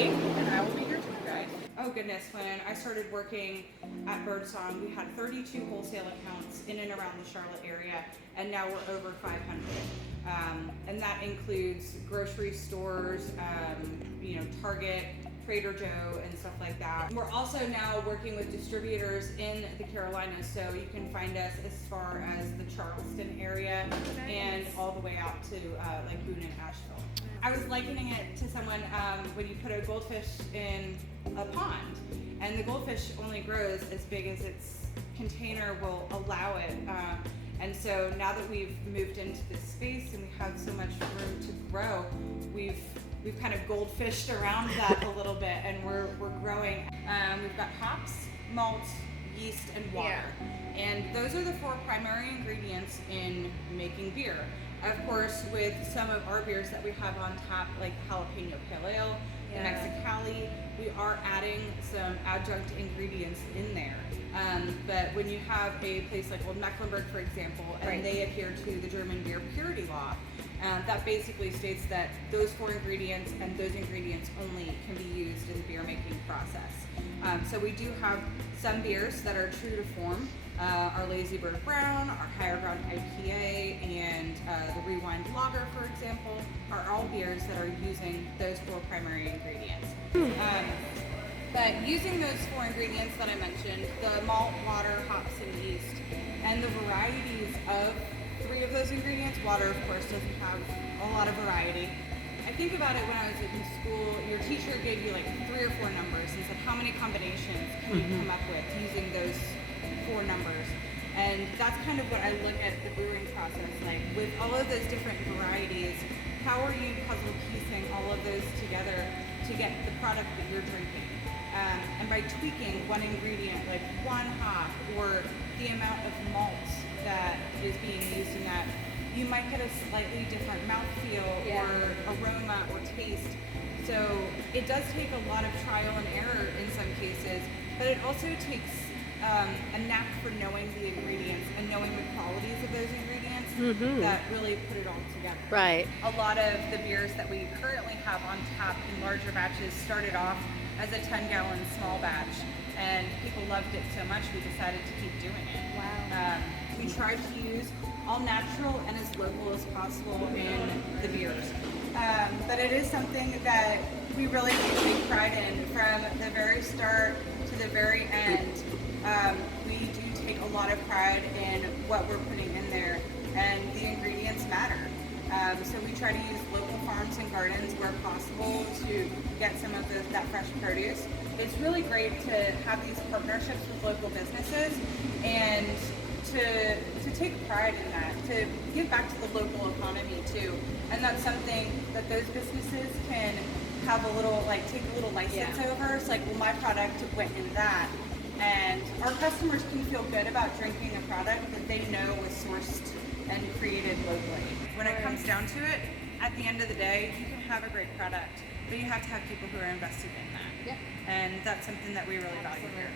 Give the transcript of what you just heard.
Eve, and I will be your tour guide. Oh goodness, when I started working at Birdsong, we had 32 wholesale accounts in and around the Charlotte area, and now we're over 500. And that includes grocery stores, Target, Trader Joe, and stuff like that. We're also now working with distributors in the Carolinas, so you can find us as far as the Charleston area and all the way out to like Boone and Asheville. I was likening it to someone when you put a goldfish in a pond, and the goldfish only grows as big as its container will allow it. And so now that we've moved into this space and we have so much room to grow, we've kind of goldfished around that a little bit, and we're growing. We've got hops, malt, yeast, and water. Yeah. And those are the 4 primary ingredients in making beer. Of course, with some of our beers that we have on tap, like jalapeno pale ale, the Mexicali, we are adding some adjunct ingredients in there. But when you have a place like Old Mecklenburg, for example, and they adhere to the German beer purity law, that basically states that those 4 ingredients and those ingredients only can be used in the beer making process. So we do have some beers that are true to form. Our Lazy Bird Brown, our Higher Ground IPA, and the Rewind Lager, for example, are all beers that are using those 4 primary ingredients. But using those 4 ingredients that I mentioned, the malt, water, hops, and yeast, and the varieties of 3 of those ingredients, water, of course, doesn't have a lot of variety. I think about it when I was in school, your teacher gave you like 3 or 4 numbers and said, how many combinations can you come up with using those 4 numbers? And that's kind of what I look at the brewing process like. With all of those different varieties, how are you puzzle piecing all of those together to get the product that you're drinking? And by tweaking one ingredient, like one hop, or the amount of malt that is being used in that, you might get a slightly different mouthfeel or aroma or taste. So it does take a lot of trial and error in some cases, but it also takes a knack for knowing the ingredients and knowing the qualities of those ingredients that really put it all together. Right. A lot of the beers that we currently have on tap in larger batches started off as a 10-gallon small batch, and people loved it so much we decided to keep doing it. Wow. We tried to use all natural and as local as possible in the beers. But it is something that we really do take pride in from the very start to the very end. We do take a lot of pride in what we're putting in there, and the ingredients matter. So we try to use local farms and gardens where possible to get some of that fresh produce. It's really great to have these partnerships with local businesses and to take pride in that, to give back to the local economy too. And that's something that those businesses can have a little, take a little license over. It's like, well, my product went in that. And our customers can feel good about drinking a product that they know was sourced and created locally. When it comes down to it, at the end of the day, you can have a great product, but you have to have people who are invested in that. And that's something that we really value here.